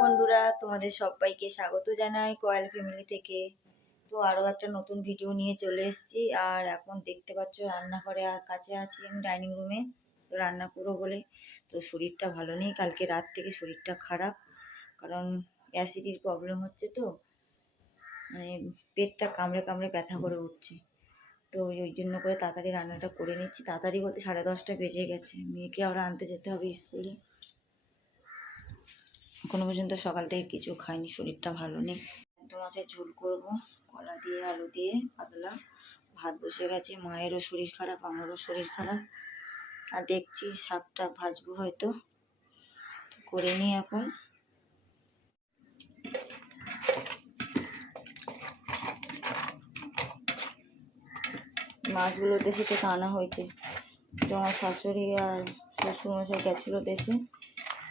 বন্ধুরা, তোমাদের সবাইকে স্বাগত জানাই কয়েল ফ্যামিলি থেকে। তো আরও একটা নতুন ভিডিও নিয়ে চলে এসেছি। আর এখন দেখতে পাচ্ছ রান্নাঘরে কাছে আছি আমি ডাইনিং রুমে তো রান্না করব বলে। তো শরীরটা ভালো নেই। কালকে রাত থেকে শরীরটা খারাপ। কারণ অ্যাসিডির প্রবলেম হচ্ছে তো। মানে পেটটা কামড়ে কামড়ে ব্যথা করে উঠছে। তো ওই জন্য করে তাড়াতাড়ি রান্নাটা করে নিচ্ছি। তাড়াতাড়ি বলতে সাড়ে দশটা বেজে গেছে। মেয়েকে আবার আনতে যেতে হবে স্কুলে। এখনও পর্যন্ত সকাল থেকে কিছু খাইনি, শরীরটা ভালো নেই। তো মাছের ঝোল করব, কলা দিয়ে, আলু দিয়ে, পাতলা। ভাত বসে গেছে, মায়েরও শরীর খারাপ, আমারও শরীর খারাপ। আর দেখছি শাকটা ভাজবো হয়তো। তো করে নিই এখন। মাছগুলো দেশে থেকে আনা হয়েছে। তো আমার শাশুড়ি আর শ্বশুরমশাই গেছিল দেশে।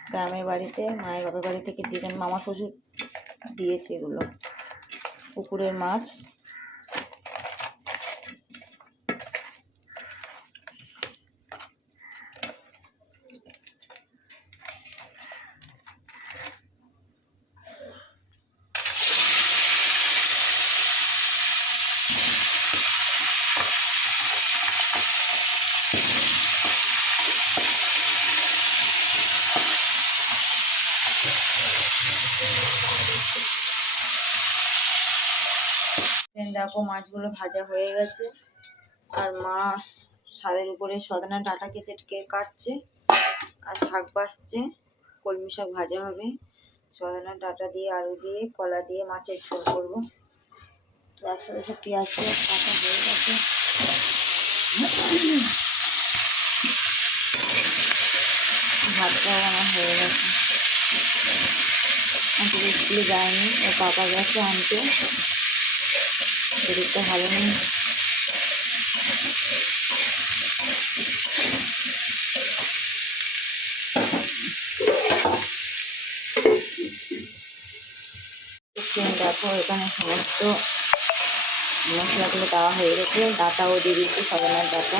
গ্রামের বাড়িতে মায়ের বাপের বাড়ি থেকে দিয়ে মামা শ্বশুর দিয়েছে এগুলো। পুকুরের মাছ। দেখো মাছগুলো ভাজা হয়ে গেছে। আর মা ছাদের উপরে সদনা ডাটা কেচে কে কাটছে আর শাক বাসছে। কলমি শাক ভাজা হবে। সদনা ডাটা দিয়ে আলু দিয়ে কলা দিয়ে মাছের ঝোল করব। তো একসাথে সব পেঁয়াজ পেঁয়াজ কাটা হয়ে গেছে। ভাতটাও আমার হয়ে গেছে। আজকে স্কুলে যায়নি ও পাপা গেছে আনতে। শরীরটা ভালো নেই। দেখো, এখানে সমস্ত মশলাগুলো দেওয়া হয়ে গেছে। ডাটাও দিয়ে দিচ্ছি সজনার ডাটা।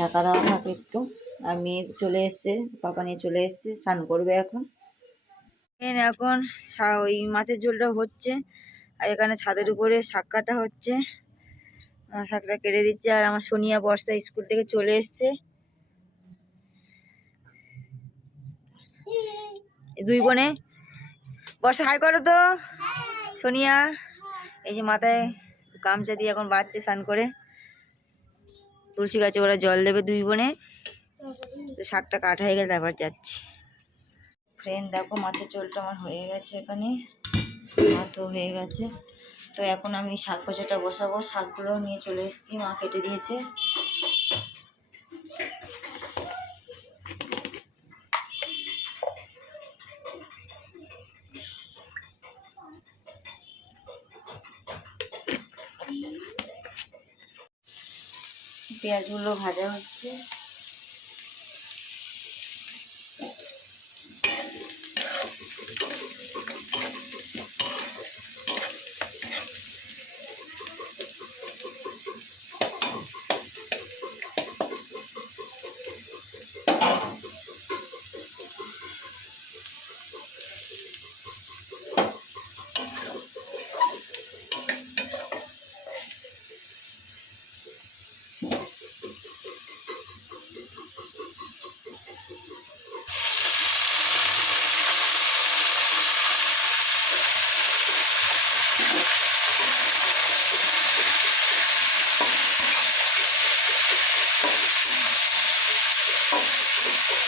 ঢাকা দেওয়া থাকে একটু আর মেয়ে চলে এসছে পাপা নিয়ে চলে এসছে স্নান করবে এখন। এখন ওই মাছের ঝোলটা হচ্ছে আর এখানে ছাদের উপরে শাক কাটা হচ্ছে। শাকটা কেটে দিচ্ছে আর আমার সোনিয়া বর্ষা স্কুল থেকে চলে এসছে। এই দুই বোনে। বর্ষা হাই করো তো। সোনিয়া এই যে মাথায় গামছা দিয়ে এখন বাচ্চা স্নান করে। তুলসী গাছে ওরা জল দেবে দুই বোনে। তো শাকটা কাটা হয়ে গেলে তারপর যাচ্ছি। ফ্রেন্ড দেখো মাছের চোলটা আমার হয়ে গেছে এখানে। ভাতও হয়ে গেছে। তো এখন আমি শাক ভাজাটা বসাবো। শাকগুলো নিয়ে চলে এসেছি। মা কেটে দিয়েছে। পেঁয়াজগুলো ভাজা হচ্ছে।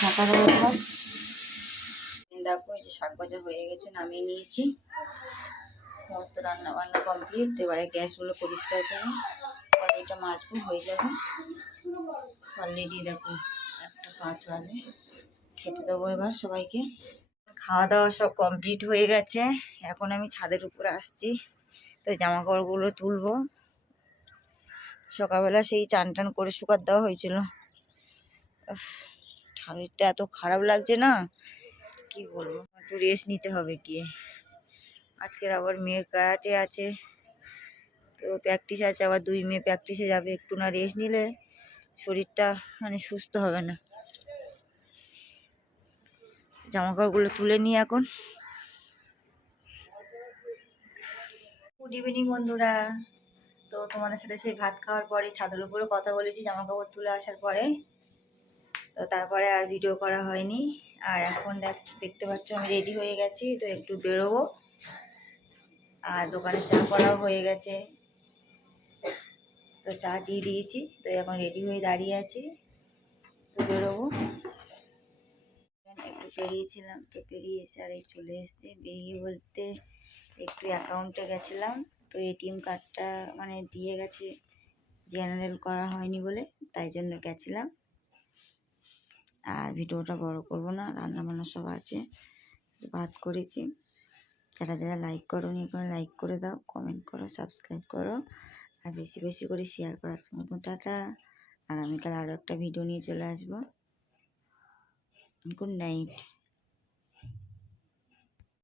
ঢাকা দেবো এবার দেখো এই যে শাক ভাজা হয়ে গেছে, নামিয়ে নিয়েছি। সমস্ত রান্না বান্না কমপ্লিট এবারে গ্যাসগুলো পরিষ্কার করে কড়াইটা মাজবো, হয়ে যাবে। অলরেডি দেখো একটা পাঁচ বাজে। খেতে দেবো এবার সবাইকে। খাওয়া দাওয়া সব কমপ্লিট হয়ে গেছে। এখন আমি ছাদের উপরে আসছি। তো জামা কাপড়গুলো তুলবো। সকালবেলা সেই চান টান করে শুকাত দেওয়া হয়েছিল। শরীরটা এত খারাপ লাগছে না? কি বলব? একটু রেস্ট নিতে হবে গিয়ে। আজকের আবার মেয়ের কারাটে আছে। তো প্র্যাকটিস আছে, আবার দুই মেয়ে প্র্যাকটিসে যাবে। একটু না রেস্ট নিলে শরীরটা মানে সুস্থ হবে না। জামা কাপড়গুলো তুলে নিই এখন। গুড ইভিনিং বন্ধুরা। তো তোমাদের সাথে সেই ভাত খাওয়ার পরে ছাদের উপরে কথা বলেছি জামা কাপড় তুলে আসার পরে। তো তারপরে আর ভিডিও করা হয়নি। আর এখন দেখ, দেখতে পাচ্ছ আমি রেডি হয়ে গেছি, তো একটু বেরোবো। আর দোকানে চা করাও হয়ে গেছে। তো চা দিয়ে দিয়েছি, তো এখন রেডি হয়ে দাঁড়িয়ে আছি। তো বেরোবো। একটু পেরিয়েছিলাম, তো পেরিয়ে এসে আর এই চলে এসেছি। বেরিয়ে বলতে একটু অ্যাকাউন্টে গেছিলাম, তো এটিএম কার্ডটা মানে দিয়ে গেছে জেনারেল করা হয়নি বলে, তাই জন্য গেছিলাম। আর ভিডিওটা বড় করব না রান্না বান্না সব আছে, ভাত করেছি। যারা যারা লাইক করো নি লাইক করে দাও কমেন্ট করো সাবস্ক্রাইব করো, আর বেশি বেশি করে শেয়ার করার মতো টাটা। আগামীকাল আরও একটা ভিডিও নিয়ে চলে আসব। Good night